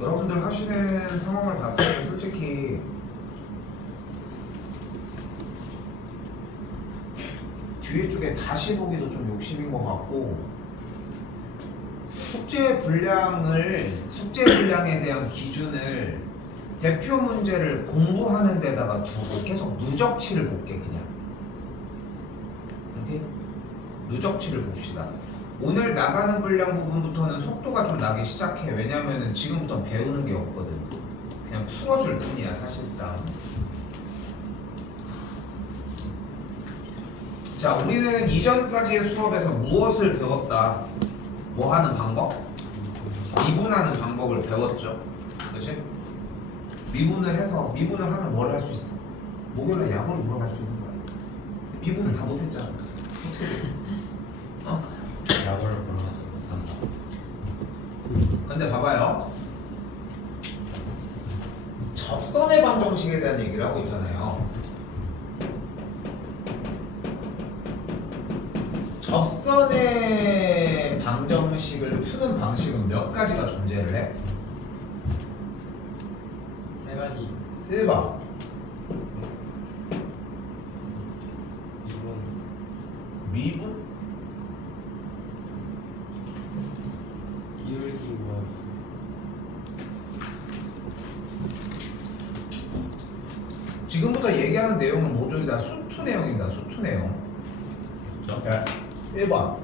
여러분들 하시는 상황을 봤을 때 솔직히 뒤에 쪽에 다시 보기도 좀 욕심인 것 같고, 숙제 분량에 대한 기준을 대표 문제를 공부하는 데다가 두고 계속 누적치를 볼게. 그냥 오케이? 누적치를 봅시다. 오늘 나가는 분량 부분부터는 속도가 좀 나기 시작해. 왜냐면은 지금부터 배우는 게 없거든. 그냥 풀어줄 뿐이야 사실상. 자, 우리는 이전까지의 수업에서 무엇을 배웠다? 뭐 하는 방법? 미분하는 방법을 배웠죠. 그치? 미분을 하면 뭘 할 수 있어? 목요일에 야구를 보러 갈 수 있는 거야. 미분은 다 못했잖아. 어떻게 되겠어? 야구를 보러 가지 못한다. 근데 봐봐요. 접선의 방정식에 대한 얘기를 하고 있잖아요. 접선의 방정식을 푸는 방식은 몇 가지가 존재를 해? 세 가지. 1번 미분? 기울기와 지금부터 얘기하는 내용은 모두 다 수투 내용입니다. 수투 내용. 그렇죠? 1번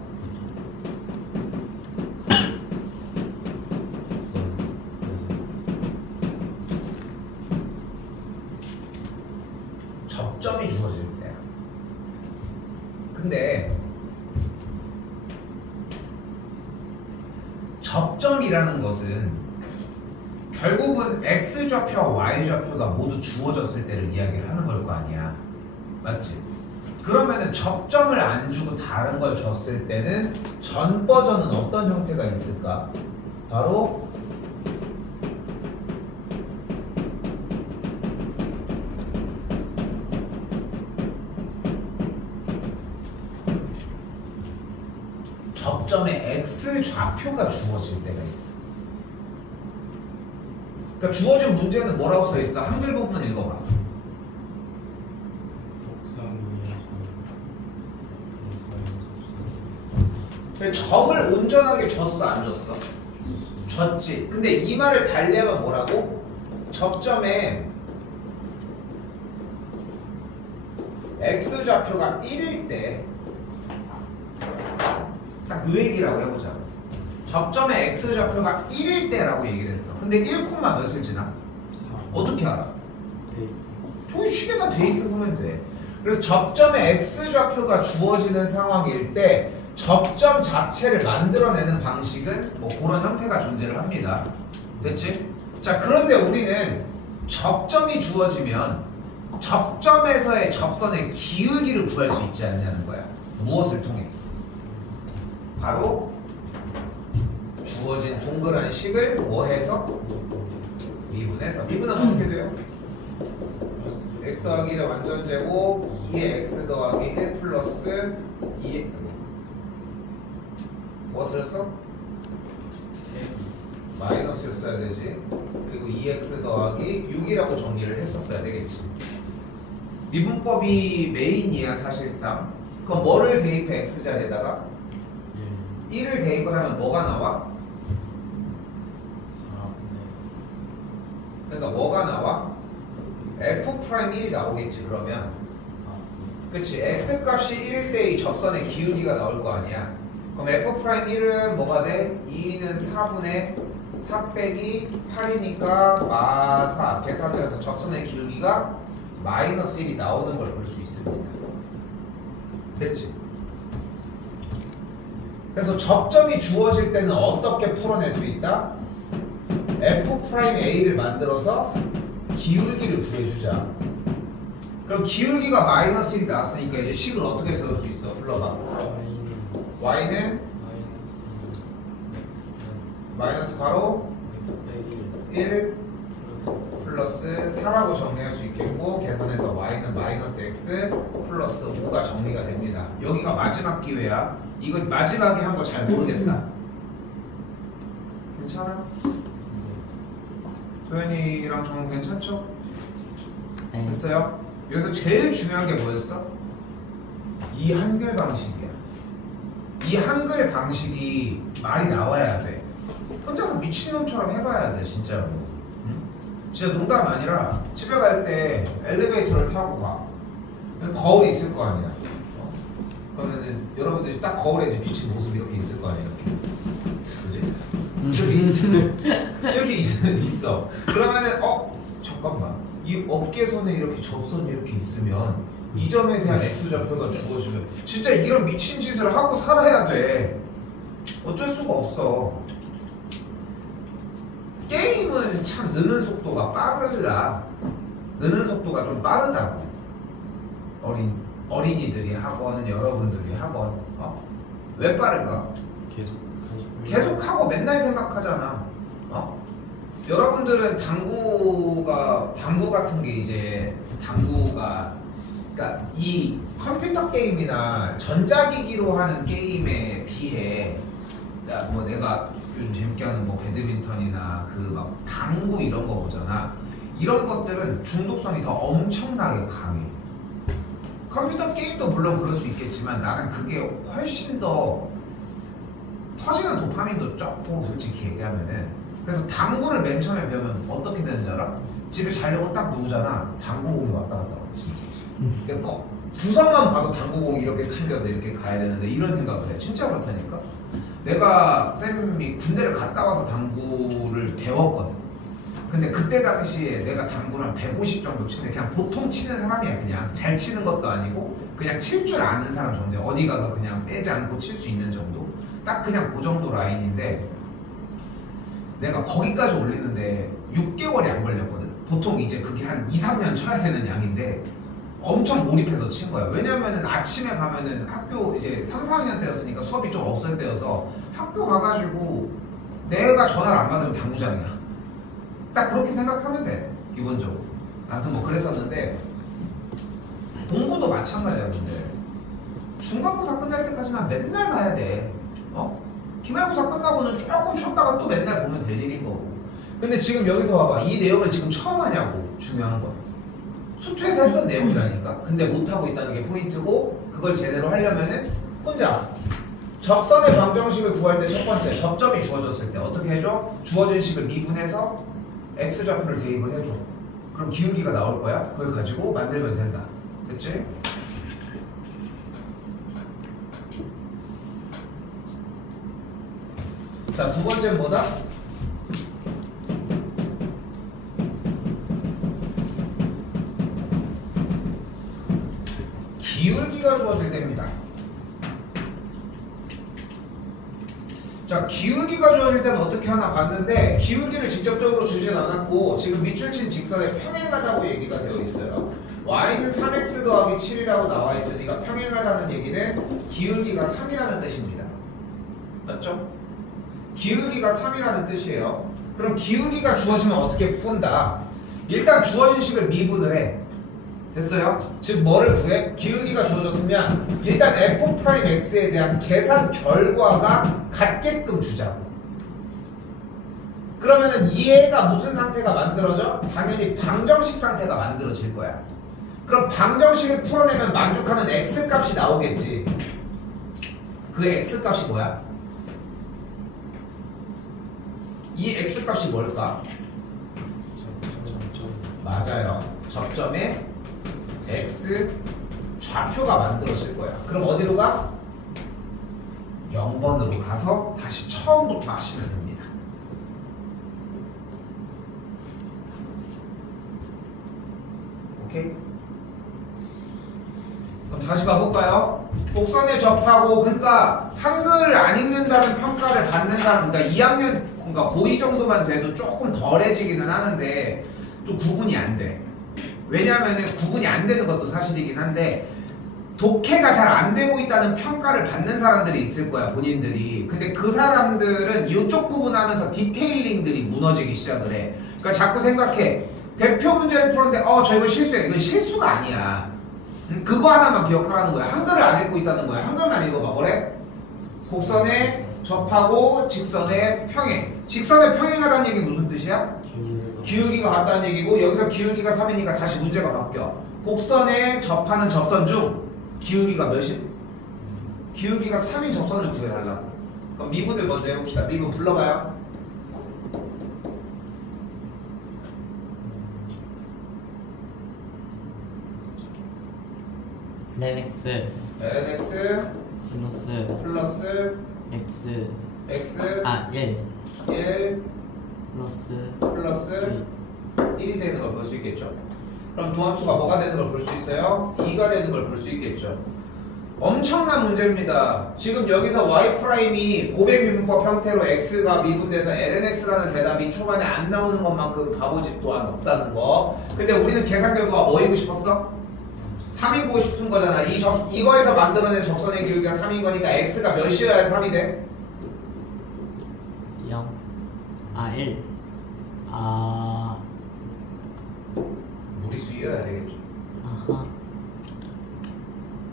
접점이 주어질 때. 근데 접점이라는 것은 결국은 X좌표와 Y좌표가 모두 주어졌을 때를 이야기를 하는 걸 거 아니야. 맞지? 그러면은 접점을 안 주고 다른 걸 줬을 때는 전 버전은 어떤 형태가 있을까? 바로 접점의 X좌표가 주어질 때가 있어. 그러니까 주어진 문제는 뭐라고 써 있어? 한글 부분 읽어봐. 점을 온전하게 줬어, 안 줬어? 줬지. 근데 이 말을 달리하면 뭐라고? 접점에 X좌표가 1일 때 딱 이 얘기라고 해보자. 접점의 X좌표가 1일 때라고 얘기를 했어. 근데 1, 몇을 지나? 어떻게 알아? 조식에다 대입해보면 돼. 그래서 접점의 X좌표가 주어지는 상황일 때 접점 자체를 만들어내는 방식은 뭐 그런 형태가 존재를 합니다. 됐지? 자, 그런데 우리는 접점이 주어지면 접점에서의 접선의 기울기를 구할 수 있지 않냐는 거야. 무엇을 통해? 바로 주어진 동그란 식을 뭐 해서? 미분해서. 미분하면 어떻게 돼요? x 더하기 1의 완전제곱 2의 x 더하기 1 플러스 2의 뭐 들었어? 마이너스를 써야 되지. 그리고 2x 더하기 6이라고 정리를 했었어야 되겠지. 미분법이 메인이야 사실상. 그럼 뭐를 대입해? x자리에다가 1을 대입을 하면 뭐가 나와? 그러니까 뭐가 나와? f'1이 나오겠지. 그러면 그치? x값이 1일 때 이 접선의 기울기가 나올 거 아니야. 그럼 f'1은 뭐가 돼? 2는 4분의 4 빼기 8이니까 마4 계산을 해서 접선의 기울기가 마이너스 1이 나오는 걸 볼 수 있습니다. 됐지? 그래서 접점이 주어질 때는 어떻게 풀어낼 수 있다? f'A를 만들어서 기울기를 구해주자. 그럼 기울기가 마이너스 1이 나왔으니까 이제 식을 어떻게 세울 수 있어? 불러봐. y는 마이너스 바로 1 플러스 4라고 정리할 수 있겠고, 계산해서 y는 마이너스 x 플러스 5가 정리가 됩니다. 여기가 마지막 기회야. 이거 마지막에 한 거 잘 모르겠다. 괜찮아? 도현이랑 정우 괜찮죠? 네. 됐어요? 여기서 제일 중요한 게 뭐였어? 이 한글 방식이야. 이 한글 방식이 말이 나와야 돼. 혼자서 미친놈처럼 해봐야 돼 진짜로. 응? 진짜 농담 아니라 집에 갈 때 엘리베이터를 타고 가. 거울이 있을 거 아니야. 그러면은 여러분들이 딱 거울에 이제 비친 모습이 이렇게 있을 거 아니야. 이렇게. 그지? 이렇게 있어. 그러면은 잠깐만. 이 어깨선에 이렇게 접선이 이렇게 있으면 이 점에 대한 X좌표가 주어지면 진짜 이런 미친 짓을 하고 살아야 돼. 어쩔 수가 없어. 게임은 참 느는 속도가 빠르다. 느는 속도가 좀 빠르다고. 어린이들이 하건 여러분들이 하건 왜 빠를까? 계속 하고 맨날 생각하잖아. 여러분들은 당구 같은 게 이제 그러니까 이 컴퓨터 게임이나 전자기기로 하는 게임에 비해 뭐 내가 요즘 재밌게 하는 뭐 배드민턴이나 그 막 당구 이런 거 보잖아. 이런 것들은 중독성이 더 엄청나게 강해. 컴퓨터 게임도 물론 그럴 수 있겠지만 나는 그게 훨씬 더 터지는 도파민도 적고 솔직히 얘기하면은. 그래서 당구를 맨 처음에 배우면 어떻게 되는지 알아? 집에 자려고 딱 누우잖아. 당구공이 왔다 갔다 와 진짜. 그러니까 구석만 봐도 당구공이 이렇게 튕겨서 이렇게 가야 되는데 이런 생각을 해. 진짜 그렇다니까. 내가 쌤이 군대를 갔다 와서 당구를 배웠거든. 근데 그때 당시에 내가 당구를 한 150 정도 치는데 그냥 보통 치는 사람이야. 그냥 잘 치는 것도 아니고 그냥 칠 줄 아는 사람 정도야. 어디 가서 그냥 빼지 않고 칠 수 있는 정도. 딱 그냥 그 정도 라인인데 내가 거기까지 올리는데 6개월이 안 걸렸거든. 보통 이제 그게 한 2, 3년 쳐야 되는 양인데 엄청 몰입해서 친 거야. 왜냐면은 아침에 가면은 학교 이제 3, 4학년 때였으니까 수업이 좀 없을 때여서 학교 가가지고 내가 전화를 안 받으면 당구장이야. 딱 그렇게 생각하면 돼 기본적으로. 아무튼 뭐 그랬었는데 공부도 마찬가지야. 근데 중간고사 끝날 때까지만 맨날 봐야 돼. 기말고사 끝나고는 조금 쉬었다가 또 맨날 보면 될 일인 거고. 근데 지금 여기서 봐봐. 이 내용을 지금 처음 하냐고. 중요한 건 수초에서 했던 내용이라니까. 근데 못하고 있다는 게 포인트고, 그걸 제대로 하려면은 혼자 접선의 방정식을 구할 때 첫 번째 접점이 주어졌을 때 어떻게 해줘? 주어진 식을 미분해서 X좌표를 대입을 해줘. 그럼 기울기가 나올 거야. 그걸 가지고 만들면 된다. 됐지? 자, 두 번째는 뭐다? 기울기가 주어질 때입니다. 자, 기울기가 주어질 때는 어떻게 하나 봤는데 기울기를 직접적으로 주진 않았고 지금 밑줄 친 직선에 평행하다고 얘기가 되어 있어요. y는 3x 더하기 7이라고 나와 있으니까 평행하다는 얘기는 기울기가 3이라는 뜻입니다. 맞죠? 기울기가 3이라는 뜻이에요. 그럼 기울기가 주어지면 어떻게 푼다? 일단 주어진 식을 미분을 해. 됐어요? 즉 뭐를 구해? 기울기가 주어졌으면 일단 f'x에 대한 계산 결과가 같게끔 주자고. 그러면은 이 애가 무슨 상태가 만들어져? 당연히 방정식 상태가 만들어질 거야. 그럼 방정식을 풀어내면 만족하는 x값이 나오겠지. 그 x값이 뭐야? 이 x값이 뭘까? 맞아요. 접점에 x 좌표가 만들어질 거야. 그럼 어디로 가? 0번으로 가서 다시 처음부터 하시면 됩니다. 오케이? 그럼 다시 가볼까요? 곡선에 접하고, 그러니까 한글을 안 읽는다는 평가를 받는 사람, 그러니까 2학년, 그러니까 고2 정도만 돼도 조금 덜해지기는 하는데 좀 구분이 안 돼. 왜냐하면 구분이 안 되는 것도 사실이긴 한데 독해가 잘 안 되고 있다는 평가를 받는 사람들이 있을 거야, 본인들이. 근데 그 사람들은 이쪽 부분 하면서 디테일링들이 무너지기 시작을 해. 그러니까 자꾸 생각해. 대표 문제를 풀었는데 저 이거 실수해. 이건 실수가 아니야. 그거 하나만 기억하라는 거야. 한글을 안 읽고 있다는 거야. 한글만 읽어봐. 뭐래? 곡선에 접하고 직선에 평행. 직선에 평행하다는 얘기 무슨 뜻이야? 기울기가 같다는 얘기고 여기서 기울기가 3이니까 다시 문제가 바뀌어. 곡선에 접하는 접선 중 기울기가 몇이? 기울기가 3인 접선을 구해달라고. 그럼 미분을 먼저 해봅시다. 미분 불러봐요. lnx lnx 플러스 x x 1 1 플러스 1이 되는 걸 볼 수 있겠죠. 그럼 도함수가 뭐가 되는 걸 볼 수 있어요? 2가 되는 걸 볼 수 있겠죠. 엄청난 문제입니다. 지금 여기서 y''이 고백 미분법 형태로 x가 미분돼서 lnx라는 대답이 초반에 안 나오는 것만큼 바보짓 또한 없다는 거. 근데 우리는 계산 결과가 뭐이고 싶었어? 3이고 싶은 거잖아. 이거에서 만들어낸 접선의 기울기가 3인 거니까 x가 몇이어야 3이 돼? 0 1 무리수이어야 되겠죠. 아하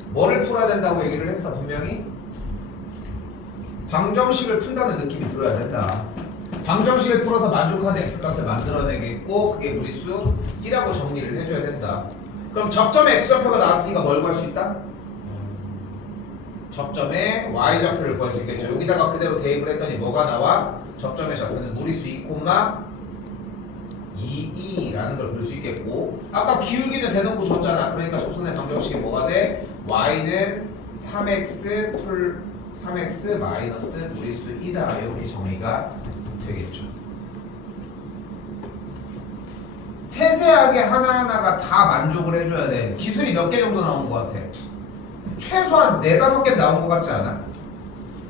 뭐를 풀어야 된다고 얘기를 했어 분명히? 방정식을 푼다는 느낌이 들어야 된다. 방정식을 풀어서 만족하는 x값을 만들어내겠고 그게 무리수 1하고 정리를 해줘야 된다. 그럼 접점의 x좌표가 나왔으니까 뭘 구할 수 있다? 접점의 y좌표를 구할 수 있겠죠. 여기다가 그대로 대입을 했더니 뭐가 나와? 접점의 좌표는 무리수 2,22라는 걸 볼 수 있겠고 아까 기울기는 대놓고 줬잖아. 그러니까 접선의 방정식이 뭐가 돼? y는 3x 마이너스 무리수 2다. 이렇게 정리가 되겠죠. 세세하게 하나하나가 다 만족을 해줘야 돼. 기술이 몇 개 정도 나온 것 같아? 최소한 4-5개 나온 것 같지 않아?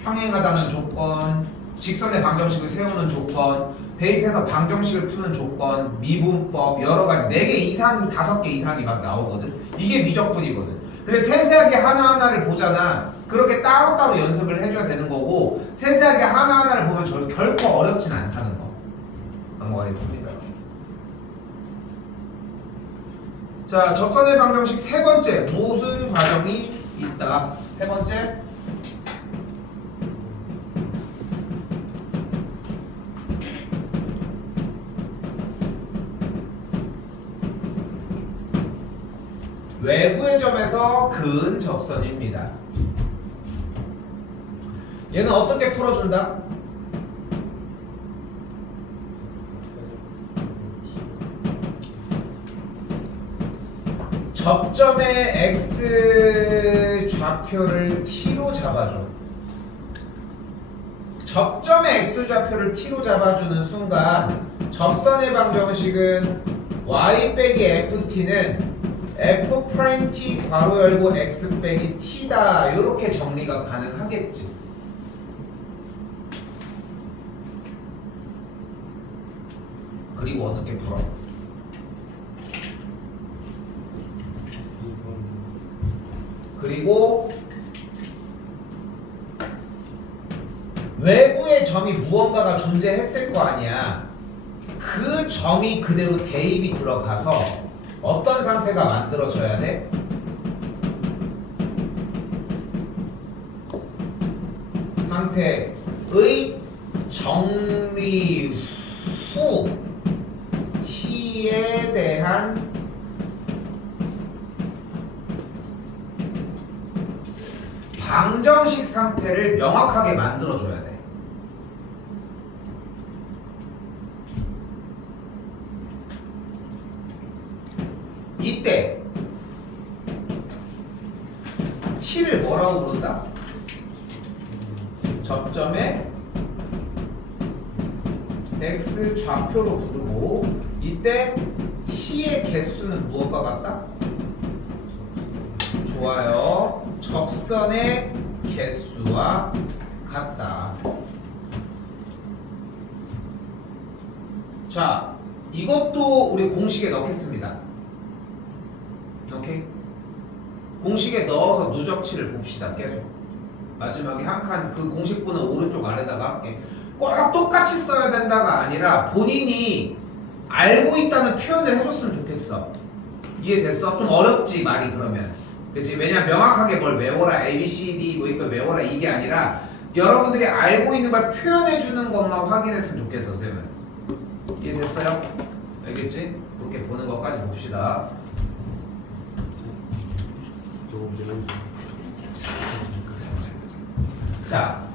평행하다는 조건, 직선의 방정식을 세우는 조건, 대입해서 방정식을 푸는 조건, 미분법 여러 가지 4개 이상이 5개 이상이 막 나오거든. 이게 미적분이거든. 근데 세세하게 하나하나를 보잖아. 그렇게 따로따로 연습을 해줘야 되는 거고 세세하게 하나하나를 보면 결코 어렵진 않다는 거 넘어가겠습니다. 자, 접선의 방정식 세 번째 무슨 과정이 있다. 세 번째 외부의 점에서 그은 접선입니다. 얘는 어떻게 풀어준다? 접점의 x 좌표를 t로 잡아줘. 접점의 x 좌표를 t로 잡아주는 순간 접선의 방정식은 y 빼기 ft는 f'(t) 괄호 열고 x 빼기 t다. 이렇게 정리가 가능하겠지. 그리고 어떻게 풀어? 그리고 외부의 점이 무언가가 존재했을 거 아니야. 그 점이 그대로 대입이 들어가서 어떤 상태가 만들어져야 돼? 상태의 정리 후 t에 대한 방정식 상태를 명확하게 만들어줘야 돼. 이때 t를 뭐라고 부른다? 접점의 x 좌표로 부르고 이때 t의 개수는 무엇과 같다? 좋아요. 접선의 개수와 같다. 자, 이것도 우리 공식에 넣겠습니다. 오케이? 공식에 넣어서 누적치를 봅시다. 계속 마지막에 한 칸 그 공식분은 오른쪽 아래다가 꼭 똑같이 써야 된다가 아니라 본인이 알고 있다는 표현을 해줬으면 좋겠어. 이해됐어? 좀 어렵지 말이 그러면. 그치? 왜냐면 명확하게 뭘 외워라 A, B, C, D 뭐 이거 외워라 이게 아니라 여러분들이 알고 있는 걸 표현해주는 것만 확인했으면 좋겠어 쌤은. 이해됐어요? 알겠지? 그렇게 보는 것까지 봅시다. 자,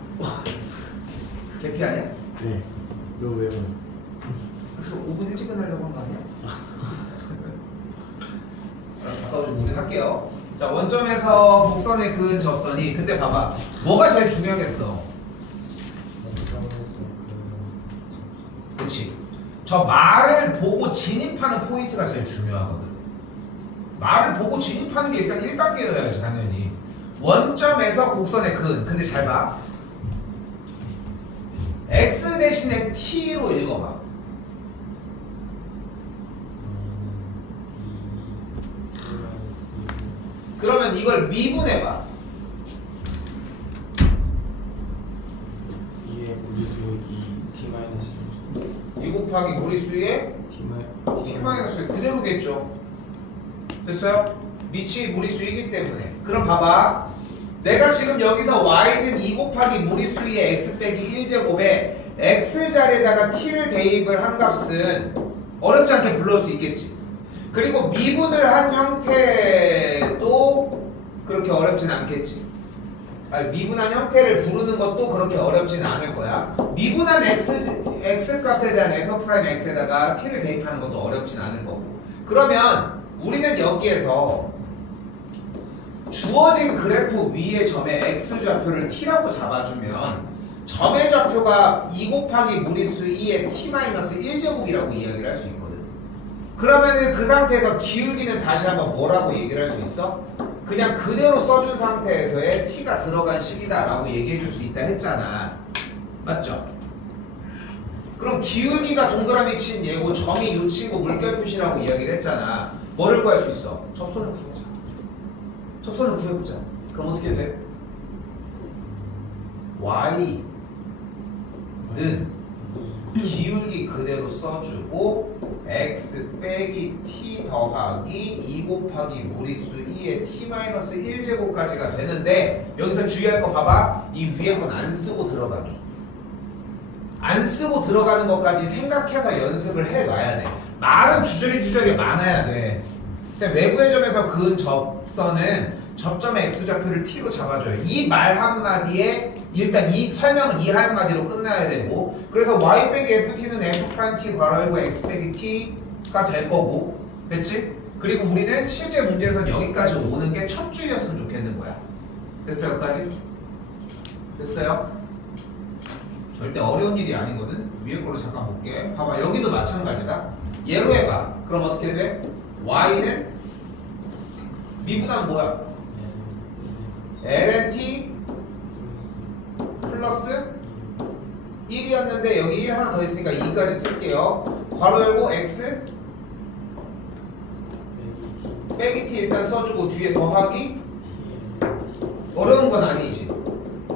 개피 아니야? 네. 이거 왜요? 그래서 5분 일찍 끝나려고 한 거 아니야? 알았어, 가까워지고 우리 할게요. 자, 원점에서 곡선에 그은 접선이, 근데 봐봐, 뭐가 제일 중요하겠어? 그치? 저 말을 보고 진입하는 포인트가 제일 중요하거든. 말을 보고 진입하는 게 일단 1단계여야지 당연히. 원점에서 곡선에 그은, 근데 잘 봐. x 대신에 t로 읽어봐. 그러면 이걸 미분해봐. 2의 무리수 2t 마이너스 2 곱하기 무리수의 t 마이너스 그대로겠죠. 됐어요? 밑이 무리수이기 때문에. 그럼 봐봐. 내가 지금 여기서 y는 2 곱하기 무리수의 x 빼기 1제곱에 x자리에다가 t를 대입을 한 값은 어렵지 않게 불러올 수 있겠지. 그리고 미분을 한 형태도 그렇게 어렵진 않겠지. 아니, 미분한 형태를 부르는 것도 그렇게 어렵진 않을 거야. 미분한 x 값에 대한 f'x에다가 t를 대입하는 것도 어렵진 않을 거고. 그러면 우리는 여기에서 주어진 그래프 위의 점의 x좌표를 t라고 잡아주면 점의 좌표가 2 곱하기 무리수 2의 t-1제곱이라고 이야기를 할 수 있거든. 그러면은 그 상태에서 기울기는 다시 한번 뭐라고 얘기를 할 수 있어? 그냥 그대로 써준 상태에서의 t가 들어간 식이다 라고 얘기해 줄 수 있다 했잖아. 맞죠? 그럼 기울기가 동그라미 친 얘고 점이 요 친구 물결 표시라고 이야기를 했잖아. 뭐를 구할 수 있어? 접선을 구하자. 접선을 구해보자. 그럼 어떻게 돼? y는 기울기 그대로 써주고 x 빼기 t 더하기 2 곱하기 무리수 2의 t-1제곱까지가 되는데 여기서 주의할 거 봐봐. 이 위에 건 안 쓰고 들어가기. 안 쓰고 들어가는 것까지 생각해서 연습을 해놔야 돼. 말은 주저리 많아야 돼. 외부의 점에서 그은 접선은 접점의 x좌표를 t로 잡아줘요. 이 말 한마디에 일단 이 설명은 이 한마디로 끝나야 되고, 그래서 y 빼기 ft는 f't 괄호 열고 x 빼기 t가 될 거고, 됐지? 그리고 우리는 실제 문제에서는 여기까지 오는 게 첫 줄이었으면 좋겠는 거야. 됐어요? 여기까지? 됐어요? 절대 어려운 일이 아니거든. 위에 거로 잠깐 볼게. 봐봐, 여기도 마찬가지다. 얘로 해봐. 그럼 어떻게 돼? y는 미분하면 뭐야? ln(t) 플러스 1이었는데 여기 1 하나 더 있으니까 2까지 쓸게요. 괄호 열고 x 빼기 t 일단 써주고 뒤에 더하기. 어려운 건 아니지.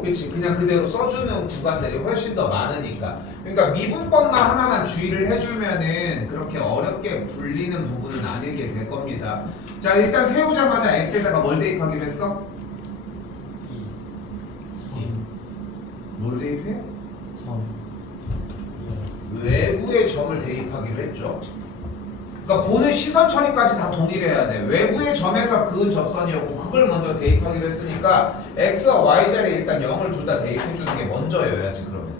그치? 그냥 그대로 써주는 구간들이 훨씬 더 많으니까. 그러니까 미분법만 하나만 주의를 해주면은 그렇게 어렵게 불리는 부분은 아니게 될 겁니다. 자, 일단 세우자마자 x에다가 뭘 대입하기로 했어? 뭘 대입해? 외부의 점을 대입하기로 했죠. 그러니까 보는 시선 처리까지 다 동일해야 돼. 외부의 점에서 그은 접선이었고 그걸 먼저 대입하기로 했으니까 x와 y 자리에 일단 0을 둘 다 대입해주는 게 먼저여야지. 그러면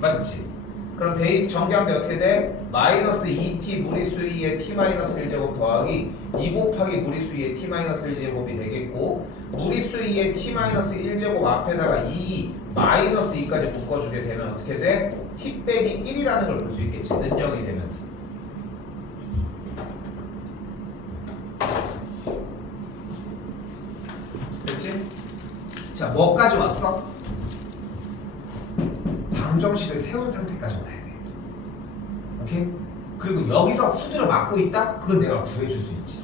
맞지? 그럼 대입 전개하면 어떻게 돼? 마이너스 2t 무리수 2의 t-1제곱 더하기 2 곱하기 무리수 2의 t-1제곱이 되겠고, 무리수 2의 t-1제곱 앞에다가 2 마이너스 2까지 묶어주게 되면 어떻게 돼? t 빼기 1이라는 걸 볼 수 있겠지. 는영이 되면서. 됐지? 자, 뭐까지 왔어? 방정식을 세운 상태까지 와야 돼. 오케이? 그리고 여기서 후드를 막고 있다? 그건 내가 구해줄 수 있지.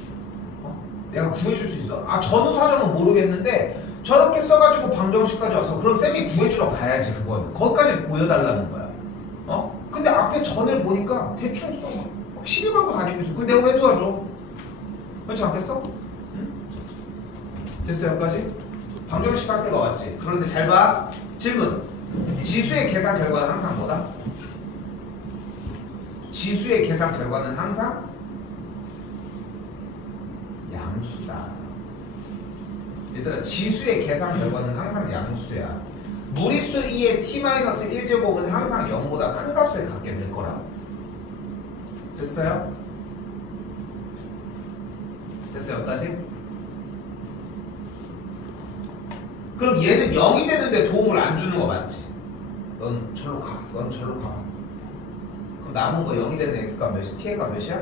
내가 구해줄 수 있어. 아, 전후사정은 모르겠는데 저렇게 써가지고 방정식까지 왔어. 그럼 쌤이 구해주러 가야지. 그건 거기까지 보여달라는 거야. 근데 앞에 전을 보니까 대충 써. 막 시비 걸고 다니고 있어. 그걸 내가 왜 도와줘? 그렇지 않겠어? 응? 됐어? 여기까지? 방정식 할 때가 왔지. 그런데 잘 봐. 질문. 지수의 계산 결과는 항상 뭐다? 지수의 계산 결과는 항상 양수다. 얘들아, 지수의 계산 결과는 항상 양수야. 무리수 2의 t-1제곱은 항상 0보다 큰 값을 갖게 될 거라. 됐어요? 됐어요? 여기까지? 그럼 얘는 0이 되는데 도움을 안 주는 거 맞지? 넌 절로 가. 넌 절로 가. 그럼 남은 거 0이 되는 x가 몇이야? t의 값 몇이야?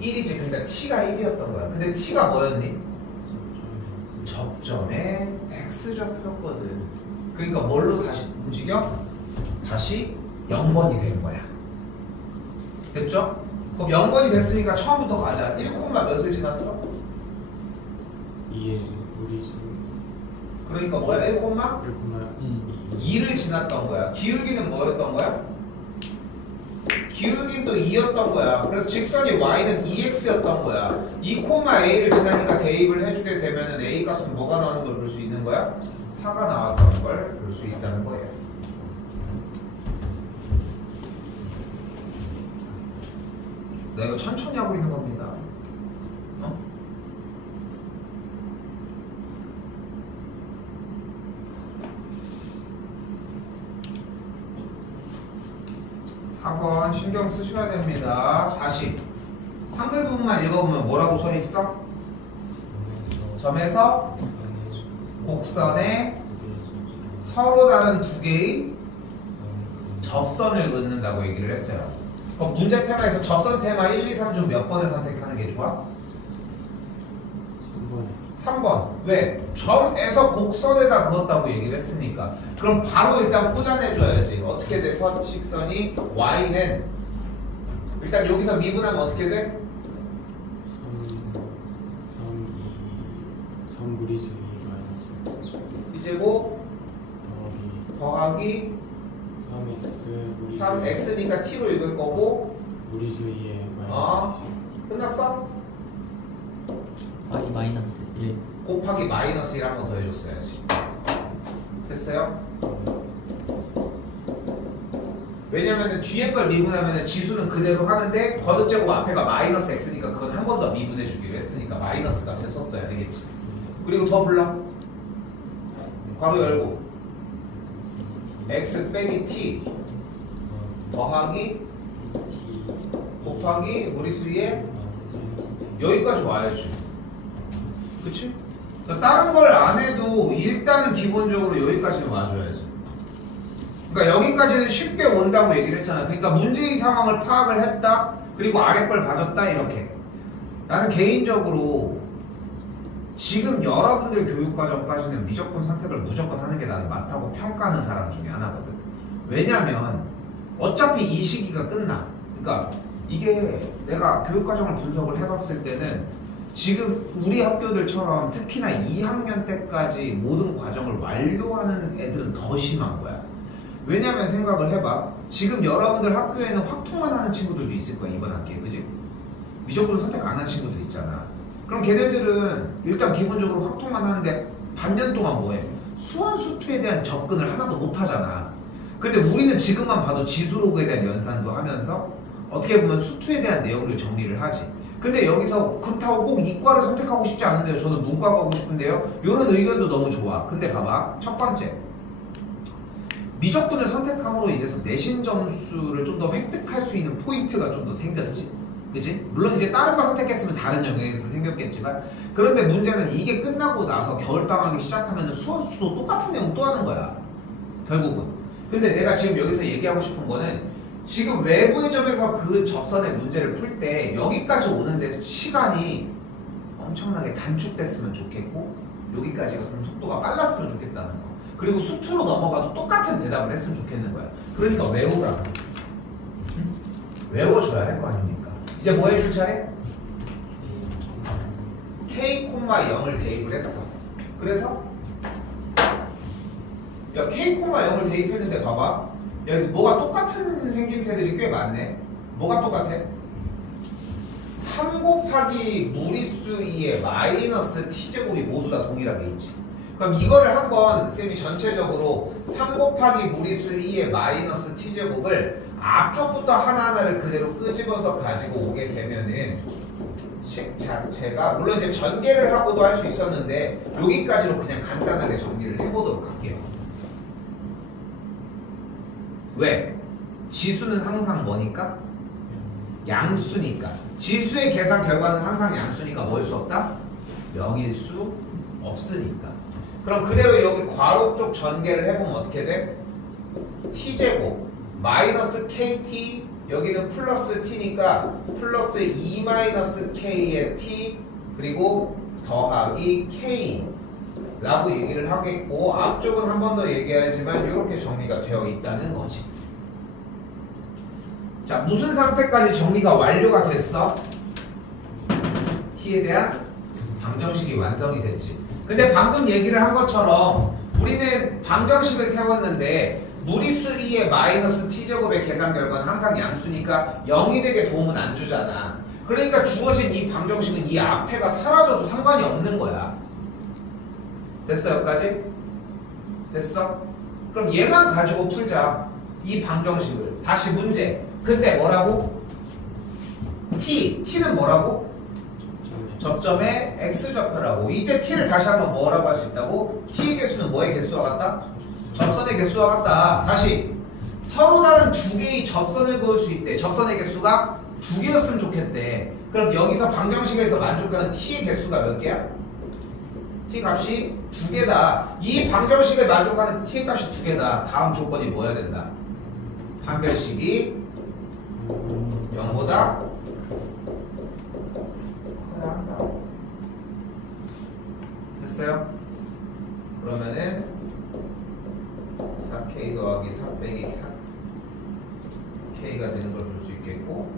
1이지. 그러니까 t가 1이었던 거야. 근데 t가 뭐였니? 접점에 x좌표였거든. 그러니까 뭘로 다시 움직여? 다시 0번이 된 거야. 됐죠? 그럼 0번이 됐으니까 처음부터 가자. 1, 몇을 지났어? 2의 무리수 그러니까 뭐야? 1, 1,2 2를 지났던 거야. 기울기는 뭐였던 거야? 기울기는 또 2였던 거야. 그래서 직선이 y는 2x였던 거야. 2,a를 지나니까 대입을 해주게 되면은 a 값은 뭐가 나오는 걸 볼 수 있는 거야? 4가 나왔던 걸 볼 수 있다는 거예요. 나 이거 천천히 하고 있는 겁니다. 어? (4번) 신경 쓰셔야 됩니다. 다시 한글 부분만 읽어보면 뭐라고 써있어? 점에서 곡선에 서로 다른 두 개의 접선을 긋는다고 얘기를 했어요. 그럼 문제 테마에서 접선 테마 1, 2, 3 중 몇 번을 선택하는 게 좋아? 3번. 왜? 점에서 곡선에다 그었다고 얘기를 했으니까. 그럼 바로 일단 꽂아내줘야지. 어떻게 돼? 선식선이 y는 일단 여기서 미분하면 어떻게 돼? 3 무리수 2 마이너스 x t제곱 더하기 3x 무리수 3x니까 t로 읽을 거고 무리수 2의 마이너스 끝났어? y 마이너스 1 곱하기 마이너스 1 한 번 더 해줬어야지. 됐어요? 왜냐면은 뒤에 걸 미분하면은 지수는 그대로 하는데 거듭제곱 앞에가 마이너스 x니까 그건 한 번 더 미분해 주기로 했으니까 마이너스가 됐었어야 되겠지. 그리고 더 불러. 괄호 열고 x 빼기 t 더하기 곱하기 무리수 2에 여기까지 와야지. 그치? 그러니까 다른 걸 안 해도 일단은 기본적으로 여기까지는 와줘야지. 그러니까 여기까지는 쉽게 온다고 얘기를 했잖아. 그러니까 문제의 상황을 파악을 했다. 그리고 아래 걸 봐줬다. 이렇게. 나는 개인적으로 지금 여러분들 교육과정까지는 미적분 선택을 무조건 하는 게 나는 맞다고 평가하는 사람 중에 하나거든. 왜냐면 어차피 이 시기가 끝나. 그러니까 이게 내가 교육과정을 분석을 해봤을 때는 지금 우리 학교들처럼 특히나 2학년 때까지 모든 과정을 완료하는 애들은 더 심한 거야. 왜냐면 생각을 해봐. 지금 여러분들 학교에는 확통만 하는 친구들도 있을 거야. 이번 학기에. 그지? 미적분 선택 안 한 친구들 있잖아. 그럼 걔네들은 일단 기본적으로 확통만 하는데 반년 동안 뭐해? 수원 수투에 대한 접근을 하나도 못 하잖아. 근데 우리는 지금만 봐도 지수로그에 대한 연산도 하면서 어떻게 보면 수투에 대한 내용을 정리를 하지. 근데 여기서 그렇다고 꼭 이과를 선택하고 싶지 않은데요. 저는 문과 가고 싶은데요. 이런 의견도 너무 좋아. 근데 봐봐. 첫 번째. 미적분을 선택함으로 인해서 내신 점수를 좀 더 획득할 수 있는 포인트가 좀 더 생겼지. 그치? 물론 이제 다른 거 선택했으면 다른 영역에서 생겼겠지만 그런데 문제는 이게 끝나고 나서 겨울방학이 시작하면 수원 수도 똑같은 내용 또 하는 거야. 결국은. 근데 내가 지금 여기서 얘기하고 싶은 거는 지금 외부의 점에서 그 접선의 문제를 풀 때 여기까지 오는데 시간이 엄청나게 단축됐으면 좋겠고 여기까지가 좀 속도가 빨랐으면 좋겠다는 거. 그리고 수투로 넘어가도 똑같은 대답을 했으면 좋겠는 거야. 그러니까 외우라. 응? 외워줘야 할 거 아닙니까? 이제 뭐 해줄 차례? k,0을 대입을 했어. 그래서 야 k,0을 대입했는데 봐봐. 여기 뭐가 똑같은 생김새들이 꽤 많네. 뭐가 똑같아? 3 곱하기 무리수 2의 마이너스 t제곱이 모두 다 동일하게 있지. 그럼 이거를 한번 쌤이 전체적으로 3 곱하기 무리수 2의 마이너스 t제곱을 앞쪽부터 하나하나를 그대로 끄집어서 가지고 오게 되면은 식 자체가 물론 이제 전개를 하고도 할 수 있었는데 여기까지로 그냥 간단하게 정리를 해보도록 할게요. 왜? 지수는 항상 뭐니까? 양수니까. 지수의 계산 결과는 항상 양수니까 뭘 수 없다? 0일 수 없으니까. 그럼 그대로 여기 괄호 쪽 전개를 해보면 어떻게 돼? t제곱 마이너스 kt 여기는 플러스 t니까 플러스 2 마이너스 k의 t 그리고 더하기 k 라고 얘기를 하겠고 앞쪽은 한 번 더 얘기하지만 이렇게 정리가 되어 있다는 거지. 자, 무슨 상태까지 정리가 완료가 됐어? t에 대한 방정식이 완성이 됐지. 근데 방금 얘기를 한 것처럼 우리는 방정식을 세웠는데 무리수 2의 마이너스 t제곱의 계산 결과는 항상 양수니까 0이 되게 도움은 안 주잖아. 그러니까 주어진 이 방정식은 이 앞에가 사라져도 상관이 없는 거야. 됐어? 여기까지? 됐어? 그럼 얘만 가지고 풀자. 이 방정식을. 다시 문제. 근데 뭐라고? t는 뭐라고? 접점의 x좌표라고. 이때 t를 다시 한번 뭐라고 할 수 있다고? t의 개수는 뭐의 개수와 같다? 접선의 개수와 같다. 다시 서로 다른 두 개의 접선을 그을 수 있대. 접선의 개수가 두 개였으면 좋겠대. 그럼 여기서 방정식에서 만족하는 t의 개수가 몇 개야? t 값이 두 개다. 이 방정식을 만족하는 t의 값이 두 개다. 다음 조건이 뭐여야 된다? 판별식이 0보다 커야 한다. 됐어요? 그러면은 4k 더하기 4 빼기 4k가 되는 걸 볼 수 있겠고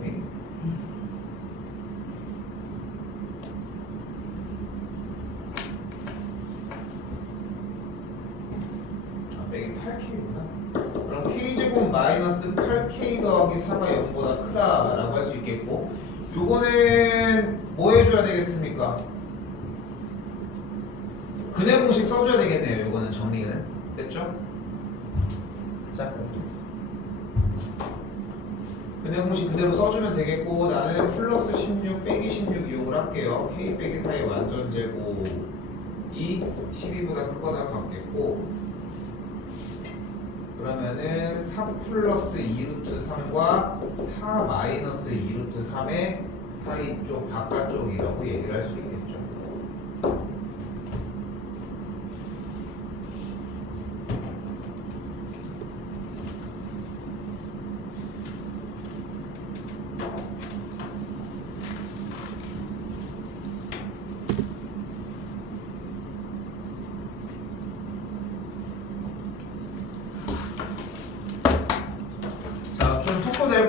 4 빼기 8k구나. 그럼 k제곱 마이너스 8k 더하기 4가 0보다 크다라고 할 수 있겠고 요거는 뭐 해줘야 되겠습니까? 근해 공식 써줘야 되겠네요. 요거는 정리는 됐죠? 자, 근해 공식 그대로 써주면 되겠고 나는 플러스 16 빼기 16 이용을 할게요. k 빼기 4의 완전제곱이 12보다 크거나 같겠고 그러면은 3 플러스 2루트 3과 4 마이너스 2루트 3의 사이 쪽 바깥쪽이라고 얘기를 할 수 있겠죠.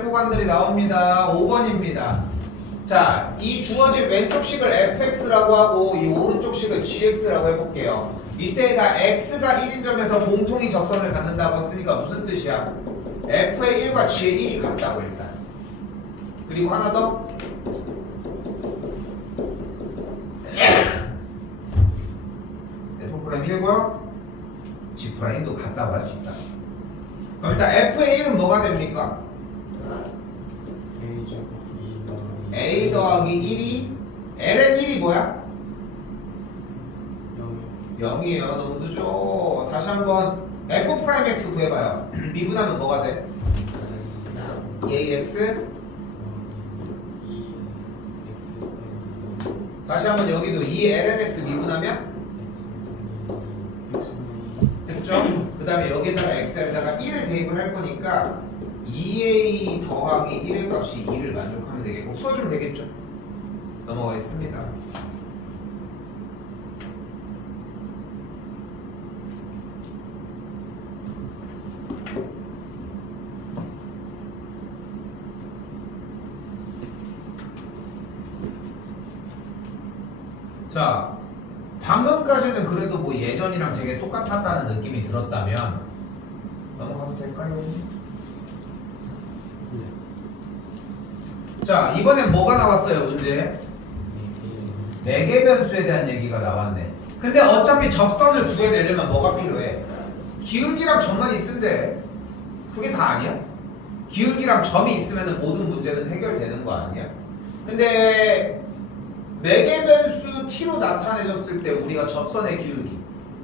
구간들이 나옵니다. 5번입니다. 자, 이 주어진 왼쪽 식을 fx라고 하고 이 오른쪽 식을 gx라고 해볼게요. 이때가 x가 1인 점에서 공통이 접선을 갖는다고 했으니까 무슨 뜻이야? f의 1과 g의 1이 같다고 일단. 그리고 하나 더. f' 1고요. g'도 같다고 할 수 있다. 그럼 일단 f의 1은 뭐가 됩니까? a 더하기 1이 ln 1이 뭐야? 0이에요. 너무 늦어. 다시 한번 f'x 구해봐요. 미분하면 뭐가 돼? 2ax 다시 한번 여기도 2lnx 미분하면 됐죠? 그 다음에 여기에다가 x에다가 1을 대입을 할 거니까 2a 더하기 1의 값이 2를 만족하면 되겠고 풀어주면 되겠죠? 넘어가겠습니다. 자, 방금까지는 그래도 뭐 예전이랑 되게 똑같았다는 느낌이 들었다면 넘어가도 될까요? 자, 이번엔 뭐가 나왔어요, 문제? 4개 변수에 대한 얘기가 나왔네. 근데 어차피 접선을 구해내려면 뭐가 필요해? 기울기랑 점만 있으면 돼. 그게 다 아니야? 기울기랑 점이 있으면 모든 문제는 해결되는 거 아니야? 근데 매개 변수 t로 나타내졌을 때 우리가 접선의 기울기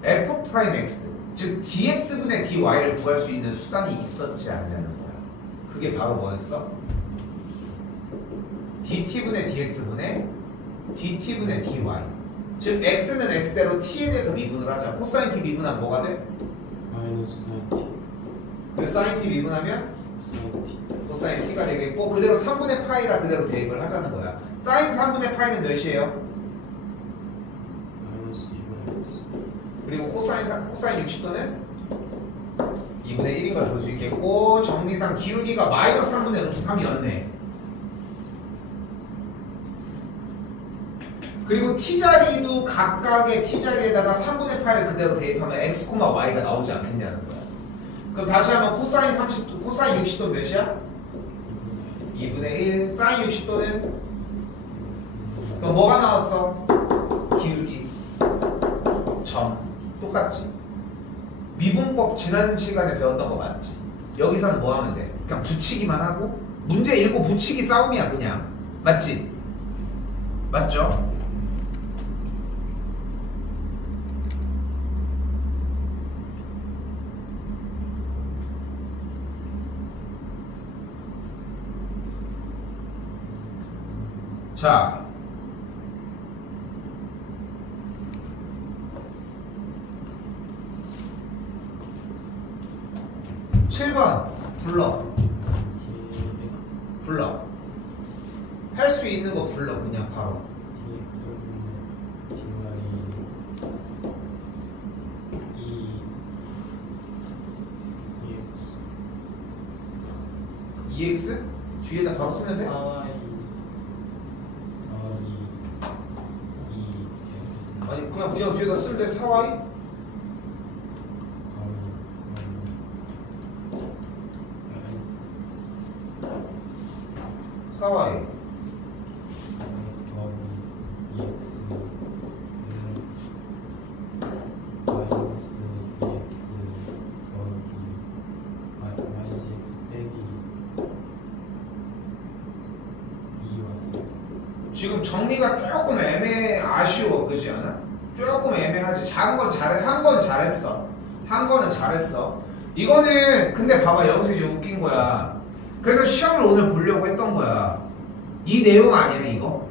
f'x 즉 dx분의 dy를 구할 수 있는 수단이 있었지 않냐는 거야. 그게 바로 뭐였어? dt분의 dx분의 dt분의 dy 즉 x는 x대로 t에 대해서 미분을 하자. 코사인 t 미분하면 뭐가 돼? 마이너스 사인 t. 그래서 사인 t 미분하면 사인 t. 코사인 t가 되겠고 그대로 3분의 파이라 그대로 대입을 하자는 거야. 사인 3분의 파이는 몇이에요? 마이너스 2분의 x. 그리고 코사인 60도는 2분의 1인 걸 볼 수 있겠고 정리상 기울기가 마이너스 3분의 루트 3이었네. 그리고 t자리도 각각의 t자리에다가 3분의 8을 그대로 대입하면 x, y가 나오지 않겠냐는 거야. 그럼 다시 한번 코사인 30도, 코사인 60도 몇이야? 2분의 1. 사인 60도는? 그럼 뭐가 나왔어? 기울기. 점. 똑같지? 미분법 지난 시간에 배웠던 거 맞지? 여기서는 뭐 하면 돼? 그냥 붙이기만 하고 문제 읽고 붙이기 싸움이야 그냥. 맞지? 맞죠? 자, 7번 불러. 불러. 할 수 있는 거 불러 그냥 바로. EX? 뒤에다 바로 쓰면 돼? 아니 그냥 뒤에다 쓰면 돼. 4y? 4y 지금 정리가 조금 아쉬워 그지 않아? 조금 애매하지. 작은 건 한 건 잘했어. 한 거는 잘했어. 이거는 근데 봐봐 여기서 이제 웃긴 거야. 그래서 시험을 오늘 보려고 했던 거야. 이 내용 아니야 이거?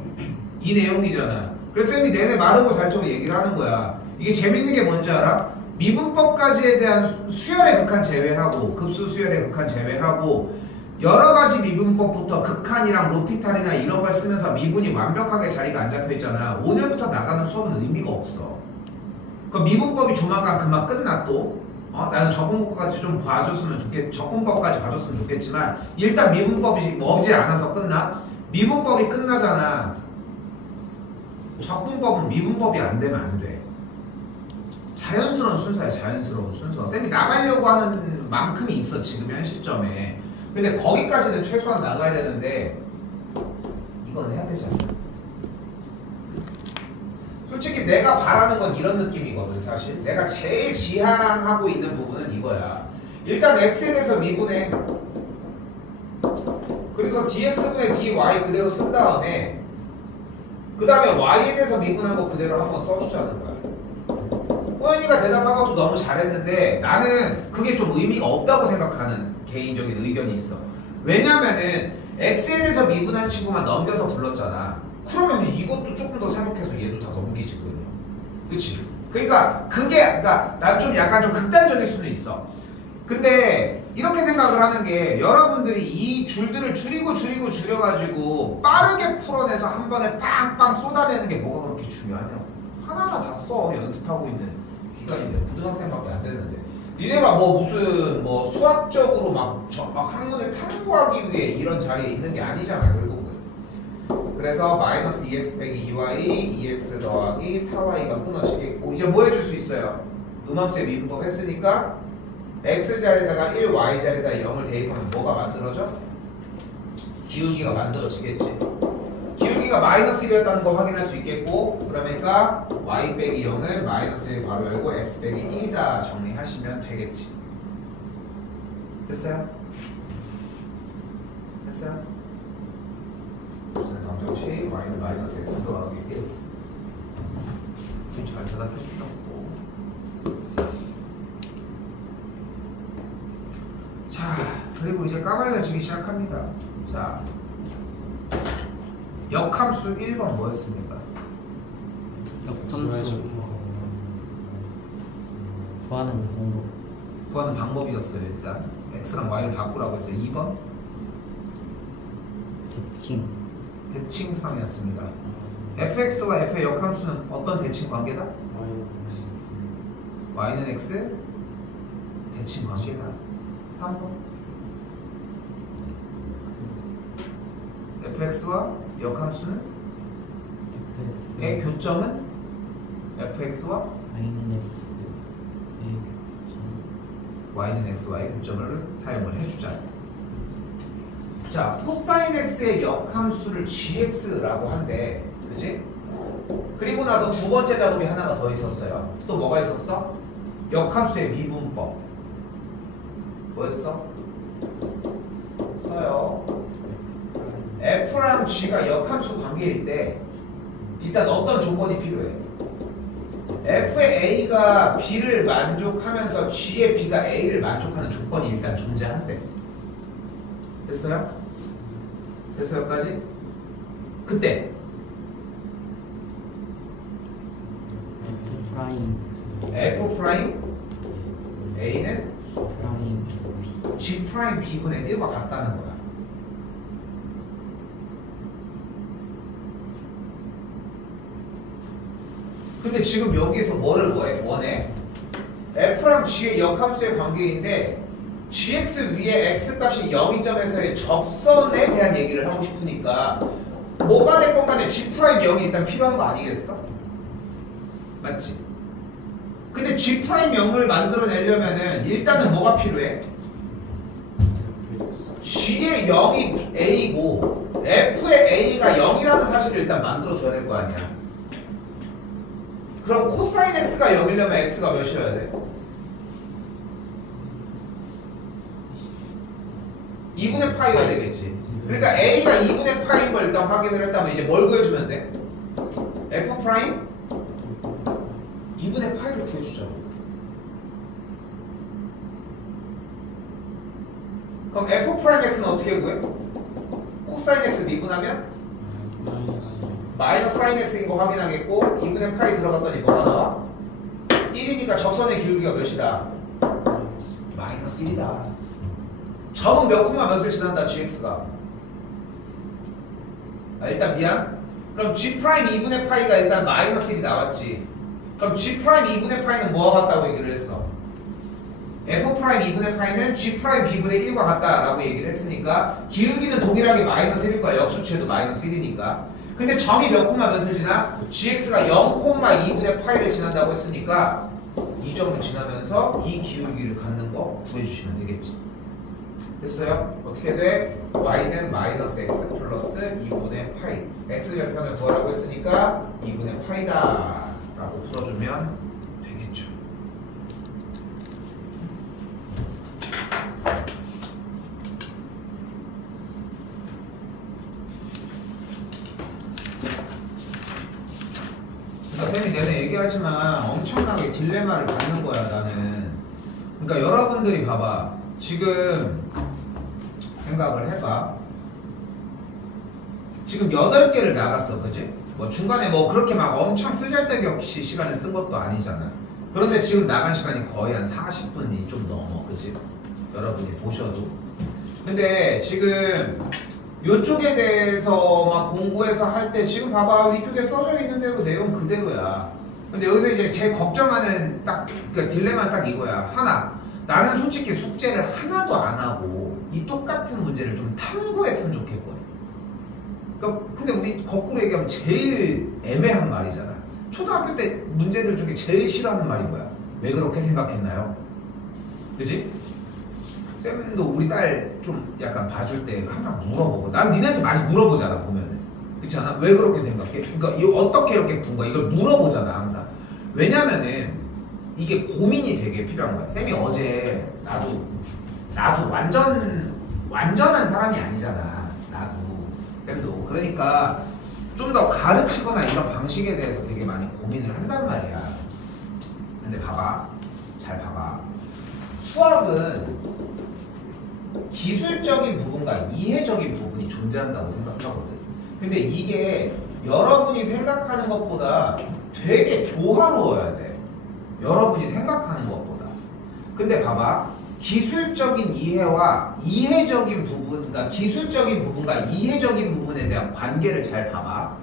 이 내용이잖아. 그래서 쌤이 내내 마르고 닳도록 얘기를 하는 거야. 이게 재밌는 게 뭔지 알아? 미분법까지에 대한 수열의 극한 제외하고 급수 수열의 극한 제외하고 여러 가지 미분법부터 극한이랑 로피탈이나 이런 걸 쓰면서 미분이 완벽하게 자리가 안 잡혀 있잖아. 오늘부터 나가는 수업은 의미가 없어. 그 미분법이 조만간 그만 끝나 또. 나는 적분법까지 좀 봐줬으면 적분법까지 봐줬으면 좋겠지만 일단 미분법이 머지 않아서 끝나. 미분법이 끝나잖아. 적분법은 미분법이 안 되면 안 돼. 자연스러운 순서야. 자연스러운 순서. 쌤이 나가려고 하는 만큼이 있어 지금 현 시점에. 근데 거기까지는 최소한 나가야 되는데 이건 해야 되잖아. 솔직히 내가 바라는 건 이런 느낌이거든. 사실 내가 제일 지향하고 있는 부분은 이거야. 일단 x에 대해서 미분해. 그래서 dx분의 dy 그대로 쓴 다음에 그 다음에 y에 대해서 미분한 거 그대로 한번 써주자는 거야. 호연이가 대답한 것도 너무 잘했는데 나는 그게 좀 의미가 없다고 생각하는 개인적인 의견이 있어. 왜냐면은 x에 대해서 미분한 친구만 넘겨서 불렀잖아. 그러면 이것도 조금 더 생각해서 얘도 다 넘기지 그러면. 그치? 그러니까 난 좀 약간 좀 극단적일 수는 있어. 근데 이렇게 생각을 하는 게 여러분들이 이 줄들을 줄여가지고 빠르게 풀어내서 한 번에 빵빵 쏟아내는 게 뭐가 그렇게 중요하냐고. 하나하나 다 써. 연습하고 있는 기간인데 고등학생밖에 안 되는데 니네가 무슨 수학적으로 막 학문을 탐구하기 위해 이런 자리에 있는 게 아니잖아 결국은. 그래서 마이너스 2x 빼기 2y 2x 더하기 4y가 끊어지겠고 이제 뭐 해줄 수 있어요? 음함수의 미분법 했으니까 x자리에다가 1y자리에다 0을 대입하면 뭐가 만들어져? 기울기가 만들어지겠지. 기울기가 마이너스 1이었다는 거 확인할 수 있겠고 그러니까 y 빼기 0은 마이너스 1 바로 열고 x 빼기 1이다 정리하시면 되겠지. 됐어요? 됐어요? 그래서 남정씨 y는 마이너스 x 더하기 1. 잘 대답해 주셨고. 자, 그리고 이제 까발려지기 시작합니다. 자, 역함수 1번 뭐였습니까? 역함수 구하는 방법. 구하는 방법이었어요. 일단 x랑 y를 바꾸라고 했어요. 2번 대칭. 대칭성이었습니다. fx와 f의 역함수는 어떤 대칭 관계다? y는 x 대칭 관계다. 3번 fx와 역함수는 의 교점은 fx와 y는 x. y는 x와의 교점을 사용을 해주자. 자, 코사인 x의 역함수를 gx라고 한대. 그치? 그리고 나서 두 번째 작업이 하나가 더 있었어요. 또 뭐가 있었어? 역함수의 미분법. 뭐였어? 써요. f랑 g가 역함수 관계일 때 일단 어떤 조건이 필요해? f의 a가 b를 만족하면서 g의 b가 a를 만족하는 조건이 일단 존재한대. 됐어요? 됐어요까지? 그때 f 프라임 f 프라임 a는 프라임 g 프라임 b분의 1과 같다는 거야. 근데 지금 여기서 뭐를 원해? f랑 g의 역함수의 관계인데 gx 위에 x값이 0인 점에서의 접선에 대한 얘기를 하고 싶으니까 뭐가 됐건 간에 g 프라임 0이 일단 필요한 거 아니겠어? 맞지? 근데 g 프라임 0을 만들어내려면은 일단은 뭐가 필요해? g의 0이 a고 f의 a가 0이라는 사실을 일단 만들어줘야 될 거 아니야. 그럼 코사인 x가 0이려면 x가 몇이어야 돼? 2분의 파이여야 되겠지. 그러니까 a가 2분의 파이인 걸 일단 확인을 했다면 이제 뭘 구해주면 돼? f 프라임 2분의 파이를 구해주자고. 그럼 f 프라임 x는 어떻게 구해? 코사인 x 미분하면 마이너스 사인 x인 거 확인하겠고 2분의 파이 들어갔더니 뭐가 나와? 1이니까 접선의 기울기가 몇이다? 마이너스 1이다. 점은 몇 콤마 몇을 지난다 gx가. 일단 미안. 그럼 g 프라임 2분의 파이가 일단 마이너스 1이 나왔지. 그럼 g 프라임 2분의 파이는 뭐와 같다고 얘기를 했어? f 프라임 2분의 파이는 g 프라임 b분의 1과 같다라고 얘기를 했으니까 기울기는 동일하게 마이너스 1일 거야. 역수치에도 마이너스 1이니까. 근데 점이 몇 콤마 몇을 지나? gx가 0 콤마 2분의 파이를 지난다고 했으니까 이 점을 지나면서 이 기울기를 갖는 거 구해주시면 되겠지. 됐어요? 어떻게 돼? y는 마이너스 x 플러스 2분의 파이. x 절편을 구하라고 했으니까 2분의 파이다 라고 풀어주면 되겠죠. 그러니까 쌤이 내내 얘기하지만 엄청나게 딜레마를 갖는 거야 나는. 그러니까 여러분들이 봐봐. 지금 생각을 해봐. 지금 8개를 나갔어, 그지? 뭐 중간에 뭐 그렇게 막 엄청 쓰잘데기 없이 시간을 쓴 것도 아니잖아. 그런데 지금 나간 시간이 거의 한 40분이 좀 넘어, 그지? 여러분이 보셔도. 근데 지금 요쪽에 대해서 막 공부해서 할 때 지금 봐봐, 위쪽에 써져 있는 대로 내용 그대로야. 근데 여기서 이제 제 걱정하는 딱 그 딜레마는 딱 이거야. 하나, 나는 솔직히 숙제를 하나도 안 하고 이 똑같은 문제를 좀 탐구했으면 좋겠거든. 그러니까 근데 우리 거꾸로 얘기하면 제일 애매한 말이잖아. 초등학교 때 문제들 중에 제일 싫어하는 말이 뭐야? 왜 그렇게 생각했나요? 그지? 쌤도 우리 딸 좀 약간 봐줄 때 항상 물어보고, 난 니네한테 많이 물어보잖아 보면은. 그렇지 않아? 왜 그렇게 생각해? 그러니까 이거 어떻게 이렇게 푼 거야? 이걸 물어보잖아 항상. 왜냐면은 이게 고민이 되게 필요한 거야. 쌤이 어제 나도 완전한 사람이 아니잖아. 나도 쌤도. 그러니까 좀 더 가르치거나 이런 방식에 대해서 되게 많이 고민을 한단 말이야. 근데 봐봐, 잘 봐봐. 수학은 기술적인 부분과 이해적인 부분이 존재한다고 생각하거든. 근데 이게 여러분이 생각하는 것보다 되게 조화로워야 돼. 여러분이 생각하는 것보다. 근데 봐봐, 기술적인 이해와 이해적인 부분, 그러니까 기술적인 부분과 이해적인 부분에 대한 관계를 잘 봐봐.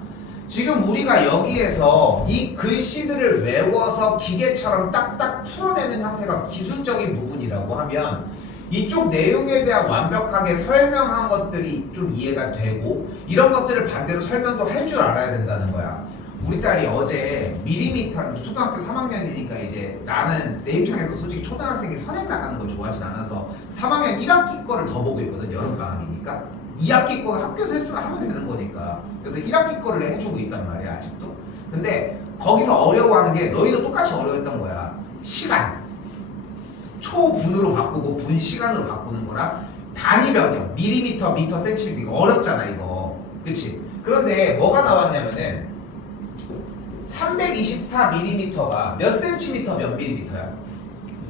지금 우리가 여기에서 이 글씨들을 외워서 기계처럼 딱딱 풀어내는 형태가 기술적인 부분이라고 하면 이쪽 내용에 대한 완벽하게 설명한 것들이 좀 이해가 되고 이런 것들을 반대로 설명도 할 줄 알아야 된다는 거야. 우리 딸이 어제 밀리미터, 초등학교 3학년이니까 이제 나는 내 입장에서 솔직히 초등학생이 선행 나가는 걸 좋아하진 않아서 3학년 1학기 거를 더 보고 있거든. 여름방학이니까 2학기 거는 학교에서 했으면 하면 되는 거니까. 그래서 1학기 거를 해주고 있단 말이야 아직도. 근데 거기서 어려워하는 게 너희도 똑같이 어려웠던 거야. 시간, 초분으로 바꾸고 분 시간으로 바꾸는 거랑 단위 변경, 밀리미터, 미터, 센티미터. 이거 어렵잖아 이거, 그치? 그런데 뭐가 나왔냐면은 324mm가 몇 센티미터 몇 밀리미터야?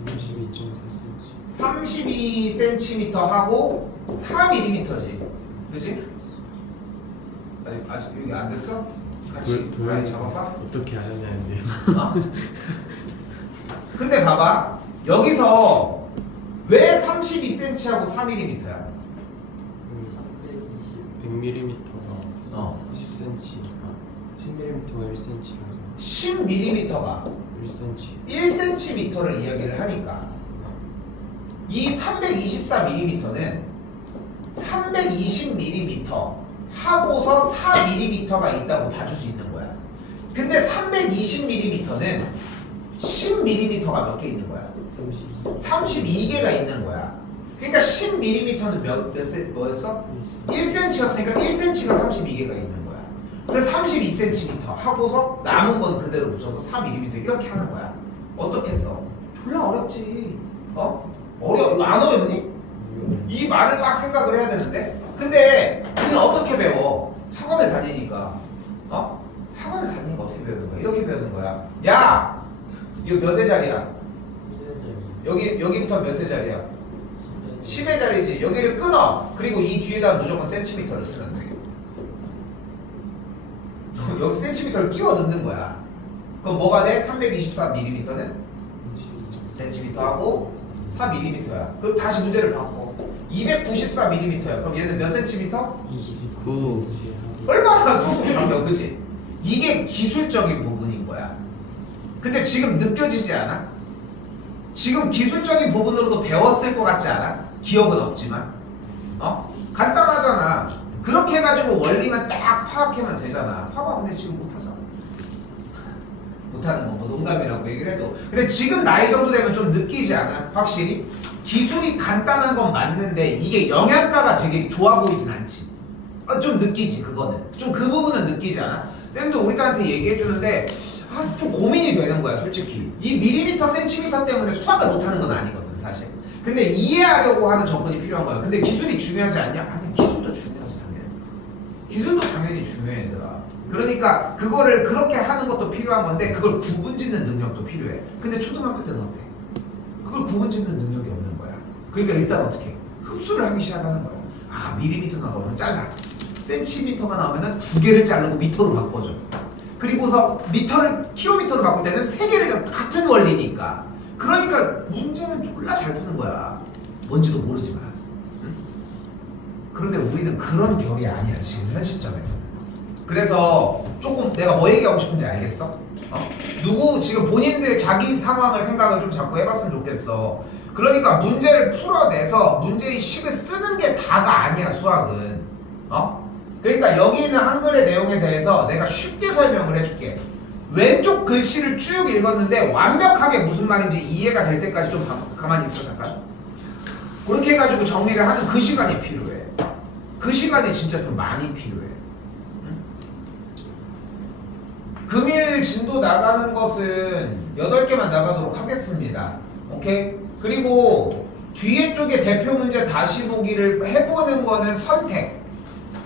32.4cm. 32cm 하고 4mm지, 그치? 아직 여기 안 됐어? 같이 많이 잡아봐. 어떻게 하냐는데요. 어? 근데 봐봐, 여기서 왜 32cm하고 4mm야? 100mm가 10cm, 10mm가 1cm, 10mm가 1cm. 1cm를 이야기를 하니까 이 324mm는 320mm 하고서 4mm가 있다고 봐줄 수 있는 거야. 근데 320mm는 10mm가 몇 개 있는 거야? 32개가 있는 거야. 그러니까 10mm는 뭐였어? 1cm였으니까 1cm가 32개가 있는 거야. 그래서 32cm 하고서 남은 건 그대로 붙여서 4mm 이렇게 하는 거야. 어떻게 써? 졸라 어렵지. 어려워. 이거 안 어렵니? 이 말을 막 생각을 해야 되는데. 근데 우리는 어떻게 배워? 학원을 다니니까. 학원을 다니니까 어떻게 배우는 거야? 이렇게 배우는 거야. 야! 이거 몇 세 자리야? 여기부터 몇 세 자리야? 10의 자리지. 여기를 끊어. 그리고 이 뒤에다 무조건 센티미터를 쓰면 돼. 여기 센티미터를 끼워 넣는 거야. 그럼 뭐가 돼? 324mm는 센티미터하고 4mm야. 그럼 다시 문제를 바꿔. 294mm야. 그럼 얘는 몇 센티미터? 29. 얼마나 소소하냐, 그치? 이게 기술적인 부분인 거야. 근데 지금 느껴지지 않아? 지금 기술적인 부분으로도 배웠을 것 같지 않아? 기억은 없지만. 간단하잖아. 그렇게 해가지고 원리만 딱 파악하면 되잖아. 봐봐, 근데 지금 못하잖아. 못하는 건 뭐 농담이라고 얘기를 해도. 근데 지금 나이 정도 되면 좀 느끼지 않아? 확실히? 기술이 간단한 건 맞는데 이게 영양가가 되게 좋아 보이진 않지. 좀 느끼지, 그거는. 좀 그 부분은 느끼지 않아? 쌤도 우리 딸한테 얘기해주는데 좀 고민이 되는 거야, 솔직히. 이 밀리미터, 센티미터 때문에 수학을 못하는 건 아니거든, 사실. 근데 이해하려고 하는 접근이 필요한 거야. 근데 기술이 중요하지 않냐? 아니야, 기술도 중요하지, 당연히. 기술도 당연히 중요해, 얘들아. 그러니까 그거를 그렇게 하는 것도 필요한 건데 그걸 구분짓는 능력도 필요해. 근데 초등학교 때는 어때? 그걸 구분짓는 능력이 없는 거야. 그러니까 일단 어떻게? 흡수를 하기 시작하는 거야. 아, 밀리미터가 나오면 잘라. 센티미터가 나오면은 2개를 자르고 미터로 바꿔줘. 그리고서 킬로미터로 바꿀 때는 3개를 같은 원리니까. 그러니까 문제는 졸라 잘 푸는 거야. 뭔지도 모르지만. 응? 그런데 우리는 그런 결이 아니야, 지금 현 시점에서. 그래서 조금 내가 뭐 얘기하고 싶은지 알겠어? 누구 지금 본인들 자기 상황을 생각을 좀 자꾸 해봤으면 좋겠어. 그러니까 문제를 풀어내서 문제의 식을 쓰는 게 다가 아니야, 수학은. 그러니까 여기 있는 한글의 내용에 대해서 내가 쉽게 설명을 해줄게. 왼쪽 글씨를 쭉 읽었는데 완벽하게 무슨 말인지 이해가 될 때까지 좀 가만히 있어, 잠깐. 그렇게 해가지고 정리를 하는 그 시간이 필요해. 그 시간이 진짜 좀 많이 필요해. 금일 진도 나가는 것은 8개만 나가도록 하겠습니다. 오케이? 그리고 뒤에 쪽에 대표 문제 다시 보기를 해보는 거는 선택.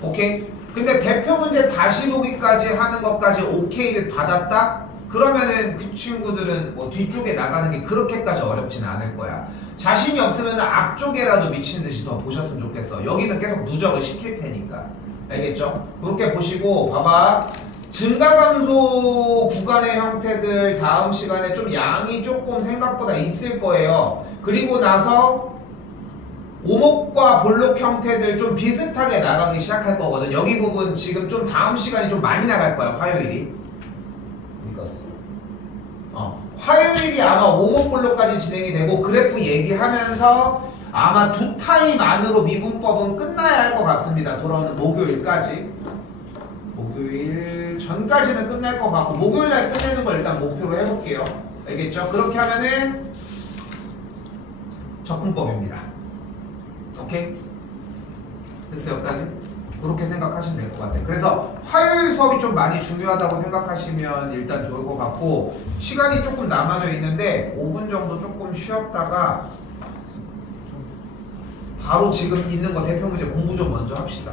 오케이? 근데 대표 문제 다시 보기까지 하는 것까지 오케이를 받았다? 그러면은 그 친구들은 뭐 뒤쪽에 나가는 게 그렇게까지 어렵지는 않을 거야. 자신이 없으면 앞쪽에라도 미치는 듯이 더 보셨으면 좋겠어. 여기는 계속 누적을 시킬 테니까. 알겠죠? 이렇게 보시고 봐봐. 증가감소 구간의 형태들 다음 시간에 좀 양이 조금 생각보다 있을 거예요. 그리고 나서 오목과 볼록 형태들 좀 비슷하게 나가기 시작할 거거든. 여기 부분 지금 좀 다음 시간이 좀 많이 나갈 거야. 화요일이. 화요일이 아마 오목볼록까지 진행이 되고 그래프 얘기하면서 아마 2타임 안으로 미분법은 끝나야 할 것 같습니다. 돌아오는 목요일까지. 목요일 전까지는 끝날 것 같고 목요일날 끝내는 걸 일단 목표로 해볼게요. 알겠죠? 그렇게 하면은 적분법입니다. 오케이? 됐어요? 여기까지? 그렇게 생각하시면 될 것 같아요. 그래서 화요일 수업이 좀 많이 중요하다고 생각하시면 일단 좋을 것 같고 시간이 조금 남아져 있는데 5분 정도 조금 쉬었다가 바로 지금 있는 거 대표 문제 공부 좀 먼저 합시다.